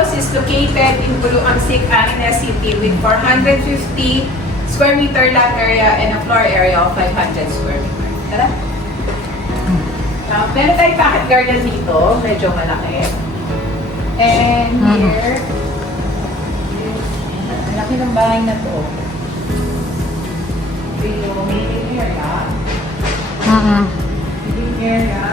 house is located in Buluang Sig, Angeles City with 450 square meter lot area and a floor area of 500 square meter. Tara! Meron tayong pocket garden dito, medyo malaki. And here, ang laki ng bahay na to. Yung living area. Living area.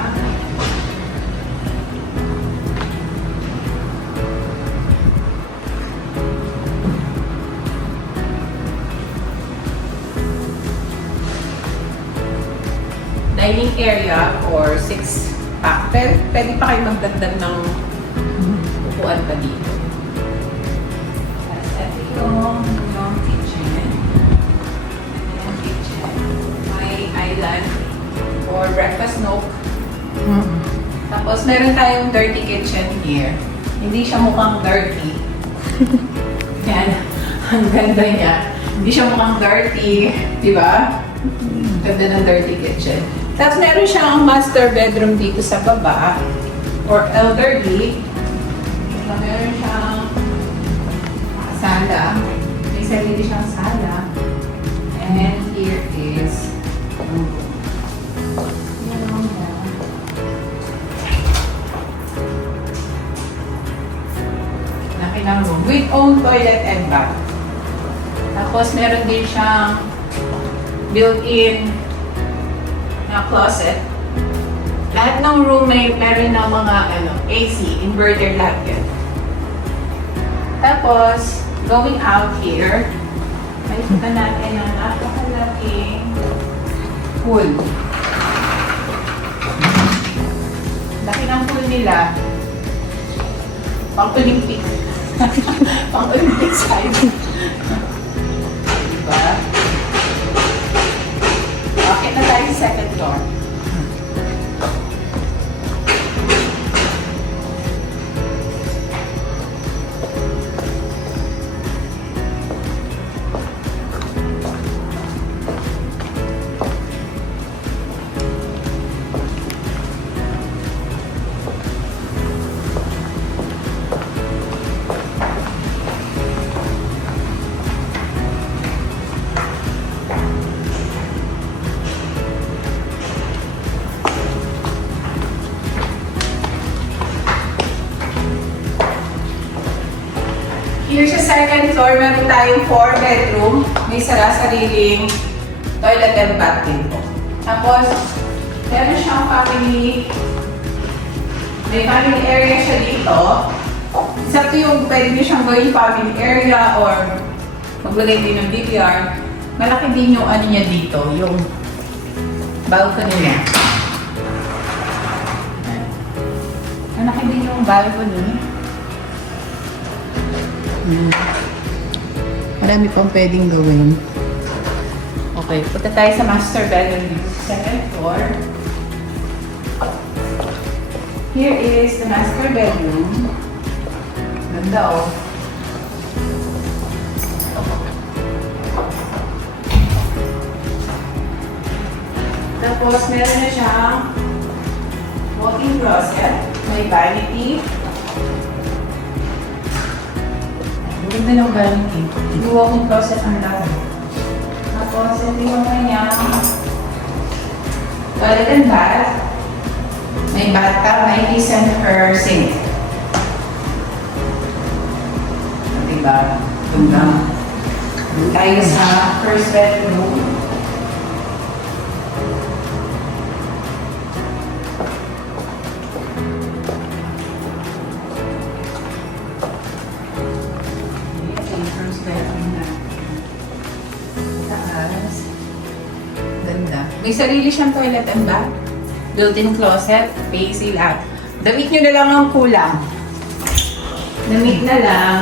Dining area for 6 pack. Pwede pa kayo magdagdag ng upuan pa dito. At ito yung kitchen. Yung kitchen. May island for breakfast nook. Tapos meron tayong dirty kitchen here. Hindi siya mukhang dirty. Yan. Ang ganda niya. Hindi siya mukhang dirty. Diba? Ganda ng dirty kitchen. Tapos meron siyang master bedroom dito sa baba for elderly. So, meron siyang sala. May sarili siyang sala. And here is laki ng room with own toilet and bath. Tapos meron din siyang built-in na closet. Lahat ng room meron ng mga AC, inverter lahat yan. Tapos, going out here, makikita natin ang napakalaking pool. Laki ng pool nila. Pang-Olympic. Pang-Olympic size. Diba? Okay na tayo sa second floor. Here sa second floor, meron tayong 4 bedroom. May sariling toilet and bath din po. Tapos, meron siyang family. May family area siya dito. Isa to yung pwede nyo siyang gawin family area or maglagay din ng DVR. Malaki din yung ano niya dito, yung balcony niya. Malaki din yung balcony. Marami pang pwedeng gawin. Okay, punta tayo sa master bedroom dito sa second floor. Here is the master bedroom. Ganda oh. Tapos meron na siyang walk-in closet. May vanity. Ganda ng vanity. Yung walk-in closet ang lahat. Tapos, ito yung kanyang toilet and bath. May bathtub, may his and her sink. Diba? Ganda. Tayo sa first bedroom. Ganda. May sarili siyang toilet and bath. Built-in closet, AC lahat. Damit nyo na lang ang kulang. Damit na lang.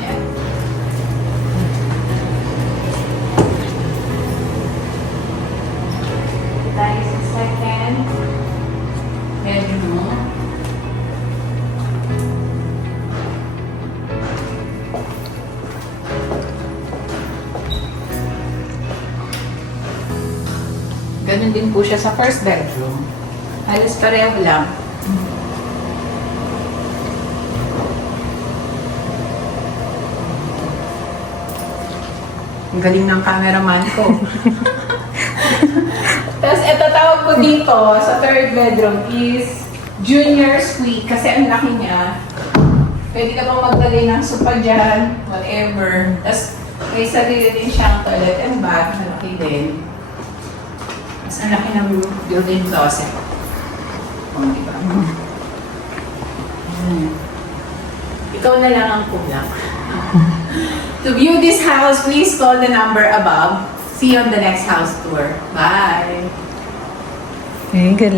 Ayan. Tayo sa second bedroom. Ganun din po siya sa first bedroom. Halos pareho lang. Ang galing ng cameraman ko. Tapos ito tawag ko dito sa third bedroom is junior suite kasi ang laki niya. Pwede ka pang maglagay ng sopa dyan, whatever. Tapos may sarili din siyang toilet and bath, malaki din. Tapos ang laki ng built-in closet. O, diba? Ikaw na lang ang kulang. To view this house, please call the number above. See you on the next house tour. Bye! Okay, good.